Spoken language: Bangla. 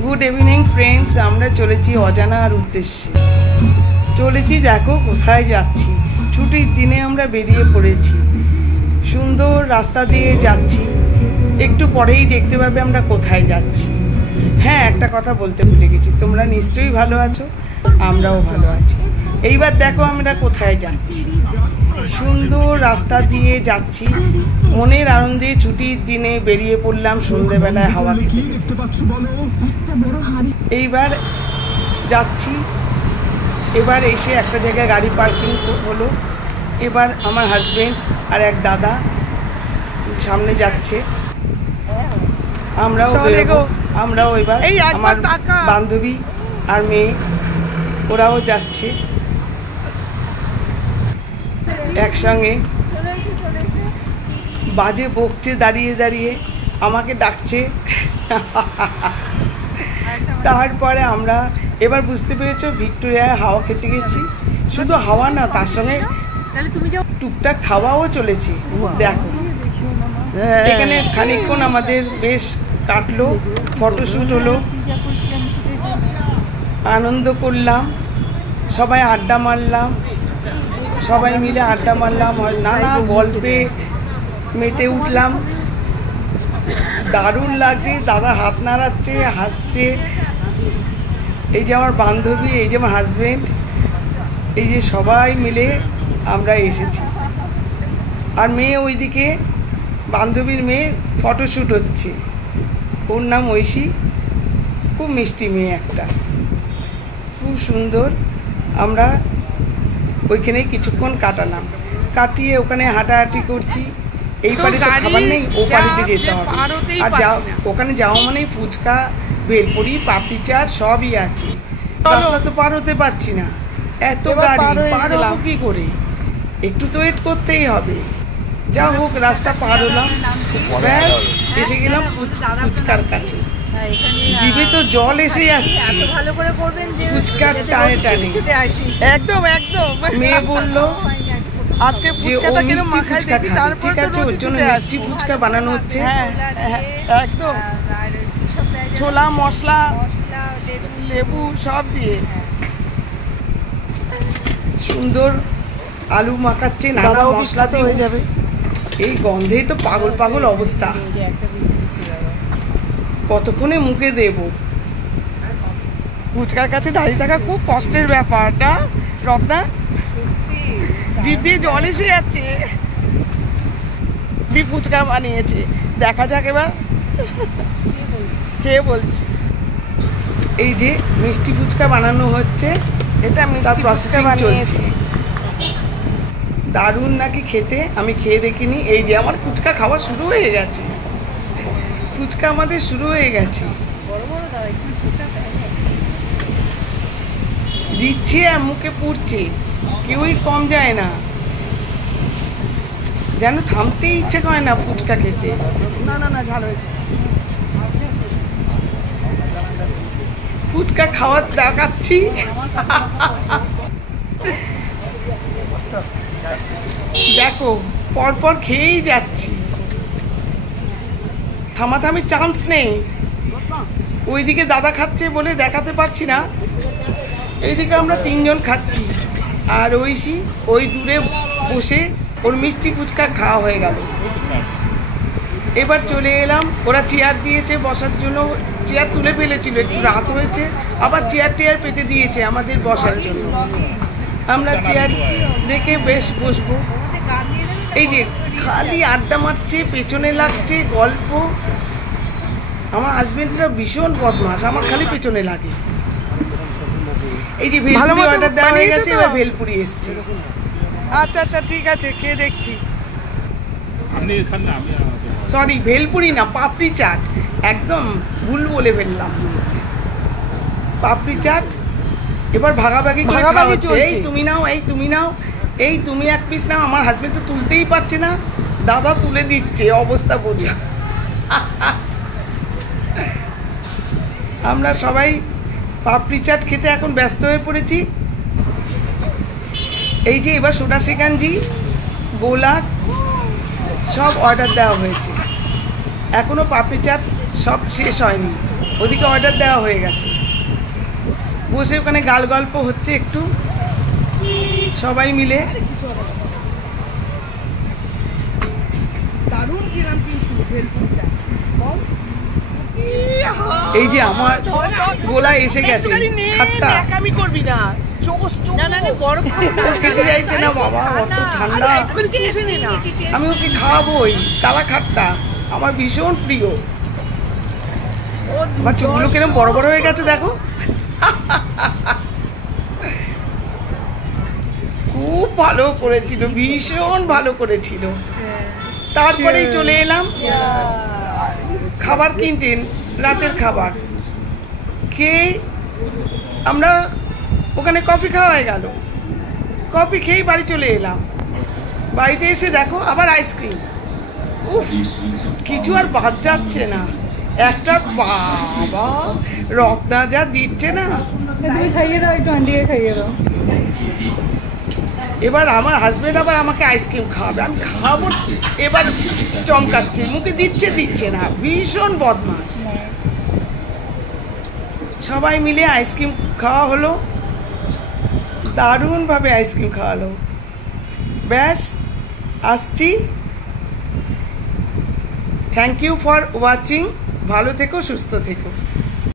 गुड इवनिंग फ्रेंड्स আমরা চলেছি অজানার উদ্দেশ্যে চলেছি দেখো কোথায় যাচ্ছি ছুটির দিনে আমরা বেরিয়ে পড়েছি সুন্দর রাস্তা দিয়ে যাচ্ছি একটু পরেই দেখতে পাবে আমরা কোথায় যাচ্ছি হ্যাঁ একটা কথা বলতে ভুলে গেছি তোমরা নিশ্চয়ই ভালো আছো আমরাও ভালো আছি এইবার দেখো আমরা কোথায় যাচ্ছি সুন্দর রাস্তা দিয়ে যাচ্ছি মনের আনন্দে ছুটির দিনে বেরিয়ে পড়লাম সন্ধ্যেবেলায় হাওয়া খেতে এইবার যাচ্ছি এবার এসে একটা জায়গায় গাড়ি পার্কিং হলো এবার আমার হাজবেন্ড আর এক দাদা সামনে যাচ্ছে আমরাও এবার আমার বান্ধবী আর মেয়ে ওরাও যাচ্ছে একসঙ্গে বাজে বকছে দাঁড়িয়ে দাঁড়িয়ে আমাকে ডাকছে তারপরে আমরা এবার বুঝতে পেরেছো ভিক্টোরিয়ায় হাওয়া খেতে গেছি শুধু হাওয়া না তার সঙ্গে টুকটাক খাওয়াও চলেছে দেখো এখানে খানিকক্ষণ আমাদের বেশ কাটলো ফটোশ্যুট হলো আনন্দ করলাম সবাই আড্ডা মারলাম সবাই মিলে আড্ডা মারলাম নানা গল্পে মেতে উঠলাম দারুণ লাগছে দাদা হাত নাড়াচ্ছে হাসছে এই যে আমার বান্ধবী এই যে আমার হাজবেন্ড এই যে সবাই মিলে আমরা এসেছি আর মেয়ে ওইদিকে বান্ধবীর মেয়ে ফটোশ্যুট হচ্ছে ওর নাম ঐশী খুব মিষ্টি মেয়ে একটা খুব সুন্দর আমরা ওইখানে কিছুক্ষণ কাটালাম কাটিয়ে ওখানে হাঁটাহাঁটি করছি এই বাড়িতে খাবার নেই ও বাড়িতে যেতে হবে আর ওখানে যাওয়া মানে ফুচকা ভেলপুরি পাপড়ি চাট সবই আছে রাস্তা তো পার হতে পারছি না এত গাড়ি পার হবো কি করে একটু তো ওয়েট করতেই হবে যা হোক রাস্তা পার হলাম ব্যাস এসে গেলাম ফুচকার কাছে জিভে তো জল এসে যাচ্ছে ফুচকার টানে টানে একদম একদম মেয়ে বললো আজকে ফুচকাটা কিরকম মাখাই দেখি তারপর ঠিক আছে ওর জন্য মিষ্টি ফুচকা বানানো হচ্ছে একদম ছোলা মশলা লেবু সব দিয়ে সুন্দর আলু মাখাচ্ছে নানা মশলা তো হয়ে যাবে এই গন্ধেই তো পাগল পাগল অবস্থা কতক্ষণে মুখে দেব ফুচকার কাছে দাঁড়িয়ে থাকা খুব কষ্টের ব্যাপারটা রত্না জিভ দিয়ে জল এসে যাচ্ছে ফুচকা বানিয়েছে দেখা যাক এবার খেয়ে বলছি এই যে মিষ্টি ফুচকা বানানো হচ্ছে এটা মিষ্টি ফুচকা বানিয়েছি দারুণ নাকি খেতে আমি খেয়ে দেখিনি এই যে আমার ফুচকা খাওয়া শুরু হয়ে গেছে ফুচকা আমাদের শুরু হয়ে গেছে দিচ্ছে আর মুখে পুড়ছে কেউই কম যায় না যেন থামতেই ইচ্ছে করে না ফুচকা খেতে না না না ঝাল হয়েছে ফুচকা খাওয়ার দেখাচ্ছি দেখো পরপর খেয়েই যাচ্ছি থামাথামির চান্স নেই ওইদিকে দাদা খাচ্ছে বলে দেখাতে পারছি না এইদিকে আমরা তিনজন খাচ্ছি আর ঐশী ওই দূরে বসে ওর মিষ্টি ফুচকা খাওয়া হয়ে গেল এবার চলে এলাম ওরা চেয়ার দিয়েছে বসার জন্য চেয়ার তুলে ফেলেছিল একটু রাত হয়েছে আবার চেয়ার টেয়ার পেতে দিয়েছে আমাদের বসার জন্য আমরা চেয়ার দেখে বেশ বসবো এই যে খালি আড্ডা মারছে পেছনে লাগছে গল্প আমার হাজবেন্ডরা ভীষণ বদমাস আমার খালি পেছনে লাগে এই যে ভেলপুরি অর্ডার দেওয়া হয়ে গেছে এবার ভেলপুরি এসছে আচ্ছা আচ্ছা ঠিক আছে খেয়ে দেখছি সরি ভেলপুরি না পাপড়ি চাট একদম ভুল বলে ফেললাম পাপড়ি চাট এবার ভাগাভাগি চলছে এই তুমি নাও এই তুমি নাও এই তুমি এক পিস নাও আমার হাজবেন্ড তো তুলতেই পারছে না দাদা তুলে দিচ্ছে অবস্থা বোঝা আমরা সবাই পাপড়ি চাট খেতে এখন ব্যস্ত হয়ে পড়েছি এই যে এবার সোডা সিকাঞ্জি গোলা সব অর্ডার দেওয়া হয়েছে এখনো পাপড়ি চাট সব শেষ হয়নি ওদিকে অর্ডার দেওয়া হয়ে গেছে, বসে ওখানে গাল গল্প হচ্ছে একটু সবাই মিলে। এই যে আমার গোলা এসে গেছে, খেতে চাইছে না বাবা, অত ঠান্ডা। আমি ওকে খাওয়াবোই, কালা খাট্টা আমার ভীষণ প্রিয়। আমার চোখগুলো কিরম বড় বড় হয়ে গেছে দেখো। খুব ভালো করেছিল, ভীষণ ভালো করেছিল। তারপরেই চলে এলাম খাবার কিনতেন, রাতের খাবার খেয়ে আমরা ওখানে কফি খাওয়া হয়ে গেল। কফি খেয়েই বাড়ি চলে এলাম। বাড়িতে এসে দেখো আবার আইসক্রিম। উফ, কিছু আর বাদ যাচ্ছে না। একটা বাবা রত্না যা দিচ্ছে না। তুমি খাইয়ে দাও, একটু আন্টিকে খাইয়ে দাও। এবার আমার হাজবেন্ড আবার আমাকে আইসক্রিম খাওয়াবে, আমি খাওয়াবো। এবার চমকাচ্ছে, মুখে দিচ্ছে না, ভীষণ বদমাস। সবাই মিলে আইসক্রিম খাওয়া হলো, দারুণভাবে আইসক্রিম খাওয়ালো। ব্যাস, আসছি। Thank you for watching. ভালো থেকো, সুস্থ থেকো।